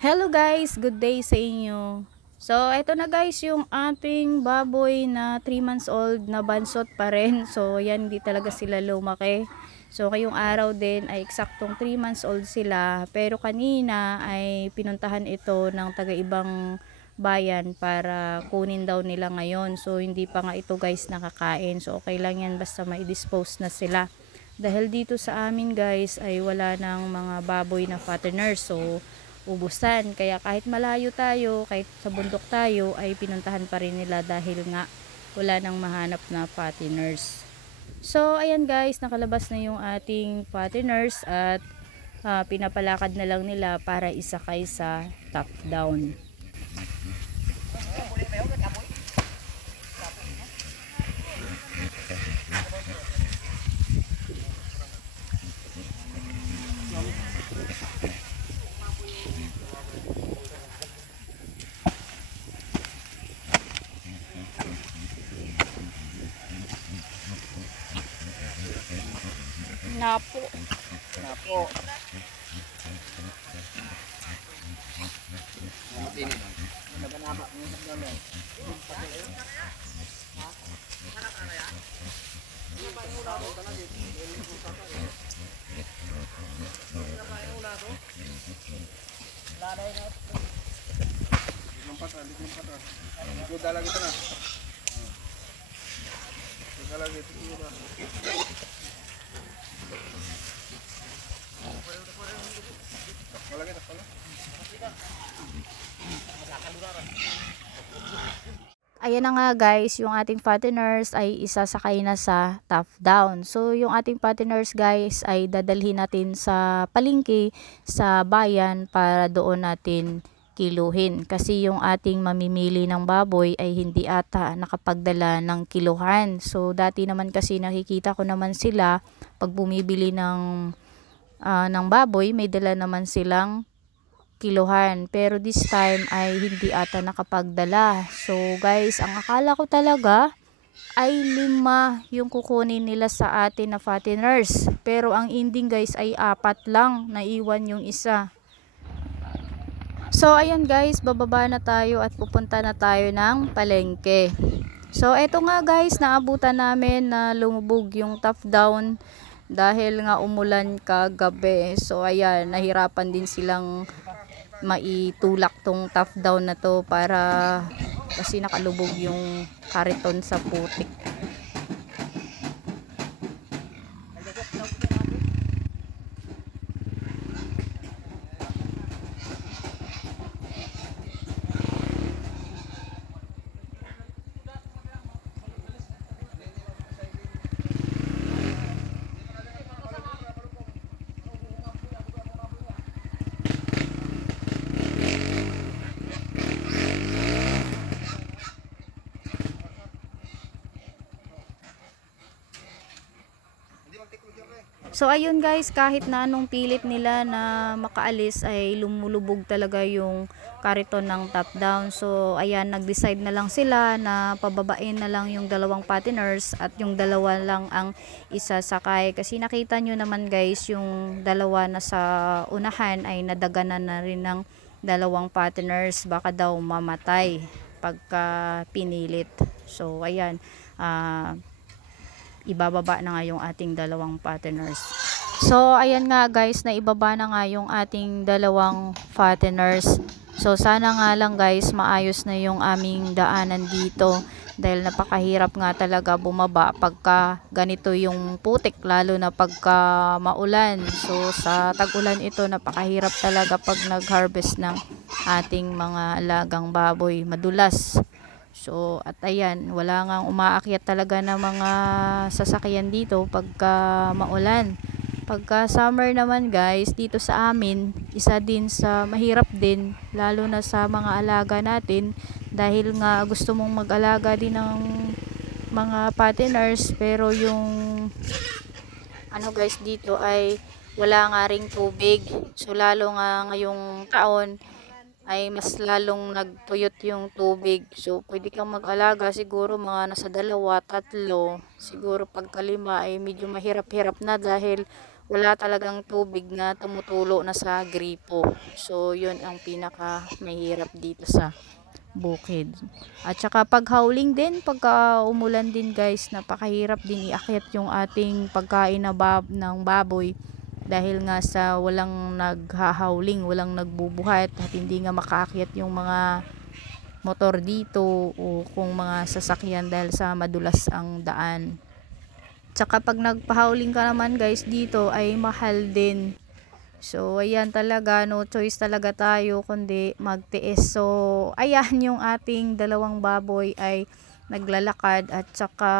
Hello guys, good day sa inyo. So, eto na guys yung ating baboy na 3 months old na bansot pa rin. So, yan, hindi talaga sila lumaki. So, ngayong araw din ay eksaktong 3 months old sila. Pero kanina ay pinuntahan ito ng taga-ibang bayan para kunin daw nila ngayon. So, hindi pa nga ito guys nakakain. So, okay lang yan basta ma-dispose na sila. Dahil dito sa amin guys ay wala ng mga baboy na fatteners. So, ubusan. Kaya kahit malayo tayo, kahit sa bundok tayo, ay pinuntahan pa rin nila dahil nga wala nang mahanap na fatteners. So, ayan guys, nakalabas na yung ating fatteners at pinapalakad na lang nila para isakay sa top down. Napo. Napo. Sudah lagi tengah. Sudah lagi tengah. Ayan na nga guys, yung ating fatteners ay isasakay na sa top down. So yung ating fatteners guys ay dadalhin natin sa palengke sa bayan para doon natin kiluhin. Kasi yung ating mamimili ng baboy ay hindi ata nakapagdala ng kiluhan. So dati naman kasi nakikita ko naman sila pag bumibili ng baboy, may dala naman silang kiluhan, pero this time ay hindi ata nakapagdala. So guys, ang akala ko talaga ay 5 yung kukunin nila sa atin na fatteners, pero ang ending guys ay 4 lang, naiwan yung isa. So ayan guys, bababa na tayo at pupunta na tayo ng palengke. So eto nga guys, naabutan namin na lumubog yung top down dahil nga umulan kagabi. So ayan, nahirapan din silang maitulak tong top down na to para kasi nakalubog yung kariton sa putik. So ayun guys, kahit na anong pilit nila na makaalis ay lumulubog talaga yung kariton ng top down. So ayan, nag-decide na lang sila na pababain na lang yung 2 fatteners at yung 2 lang ang isasakay. Kasi nakita nyo naman guys, yung 2 na sa unahan ay nadaganan na rin ng 2 fatteners. Baka daw mamatay pagka pinilit. So ayan, ibababa na nga yung ating 2 fatteners. So ayan nga guys, na ibaba na nga yung ating 2 fatteners. So sana nga lang guys maayos na yung aming daanan dito dahil napakahirap nga talaga bumaba pagka ganito yung putik, lalo na pagka maulan. So sa tag-ulan ito, napakahirap talaga pag nag-harvest ng ating mga alagang baboy, madulas. So at ayan, wala ngang umaakyat talaga ng mga sasakyan dito pagka maulan. Pagka summer naman guys, dito sa amin, isa din sa mahirap din, lalo na sa mga alaga natin, dahil nga gusto mong mag-alaga din ng mga fatteners, pero yung ano guys dito ay wala nga ring tubig. So lalo nga ngayong taon ay mas lalong nagtuyot yung tubig. So pwede kang mag-alaga siguro mga nasa 2, 3. Siguro pagka 5 ay medyo mahirap-hirap na dahil wala talagang tubig na tumutulo na sa gripo. So yun ang pinaka mahirap dito sa bukid. At saka pag howling din, pagka umulan din guys, napakahirap din iakyat yung ating pagkain na ng baboy, dahil nga sa walang naghahowling, walang nagbubuhat, at hindi nga makaakyat yung mga motor dito o kung mga sasakyan dahil sa madulas ang daan. Tsaka pag nagpa-howling ka naman guys dito ay mahal din. So ayan talaga, no choice talaga tayo kundi magtiis. So ayan, yung ating dalawang baboy ay naglalakad at saka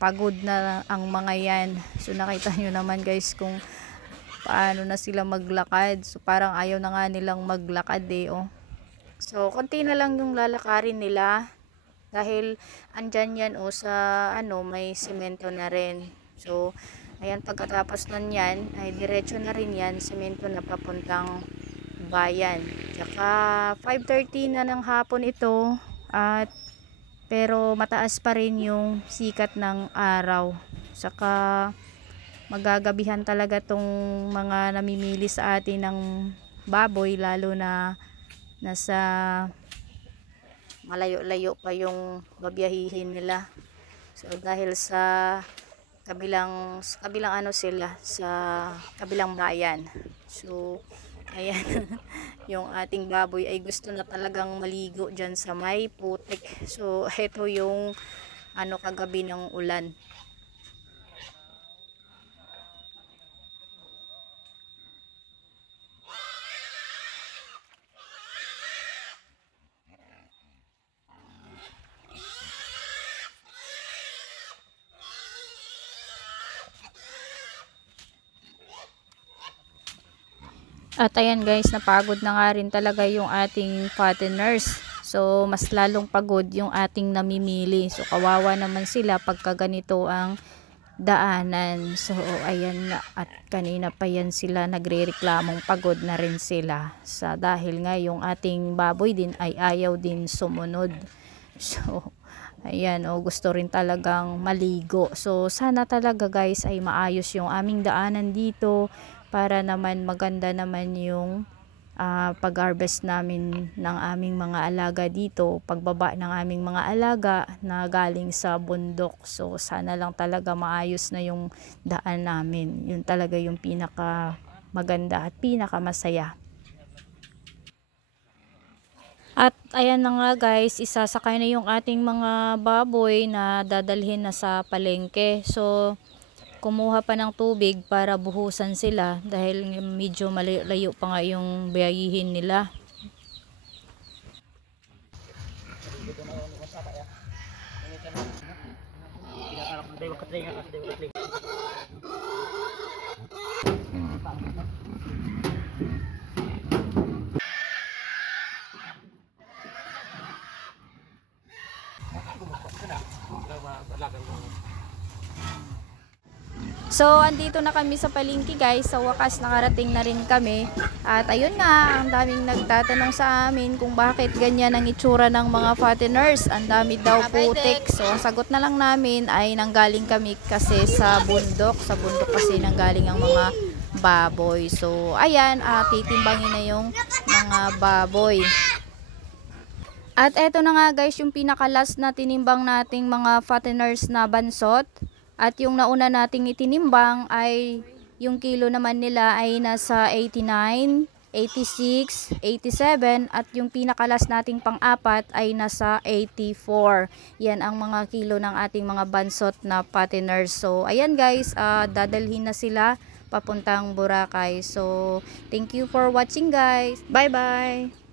pagod na ang mga yan. So nakita nyo naman guys kung paano na sila maglakad. So parang ayaw na nga nilang maglakad oh. So konti na lang yung lalakarin nila dahil andyan yan sa may semento na rin. So ayan, pagkatapos nun yan ay diretso na rin yan, semento na papuntang bayan. Tsaka 5:30 na ng hapon ito, at pero mataas pa rin yung sikat ng araw. Saka magagabihan talaga tong mga namimili sa atin ng baboy, lalo na nasa malayo-layo pa yung babiyahihin nila. So dahil sa kabilang sila sa kabilang bayan. So ayan, yung ating baboy ay gusto na talagang maligo dyan sa may putik. So ito yung kagabi ng ulan. At ayan guys, napagod na nga rin talaga yung ating fatteners. So mas lalong pagod yung ating namimili. So kawawa naman sila pagka ganito ang daanan. So ayan nga, at kanina pa yan sila nagrereklamong pagod na rin sila. Dahil nga yung ating baboy din ay ayaw din sumunod. So ayan gusto rin talagang maligo. So sana talaga guys ay maayos yung aming daanan dito, para naman maganda naman yung pag-harvest namin ng aming mga alaga dito, pagbaba ng aming mga alaga na galing sa bundok. So sana lang talaga maayos na yung daan namin. Yun talaga yung pinaka maganda at pinaka masaya. At ayan na nga guys, isasakay na yung ating mga baboy na dadalhin na sa palengke. So kumuha pa ng tubig para buhusan sila dahil medyo malayo pa nga yung biyahihin nila. So andito na kami sa palengke guys, sa wakas nakarating na rin kami. At ayun nga, ang daming nagtatanong sa amin kung bakit ganyan ang itsura ng mga fatteners. Ang dami daw putik. So ang sagot na lang namin ay nanggaling kami kasi sa bundok. Sa bundok kasi nanggaling ang mga baboy. So ayan, titimbangin na yung mga baboy. At eto na nga guys, yung pinakalas na tinimbang nating mga fatteners na bansot. At yung nauna nating itinimbang ay yung kilo naman nila ay nasa 89, 86, 87, at yung pinakalas nating pang-apat ay nasa 84. Yan ang mga kilo ng ating mga bansot na fatteners. So ayan guys, dadalhin na sila papuntang Boracay. So thank you for watching guys. Bye bye.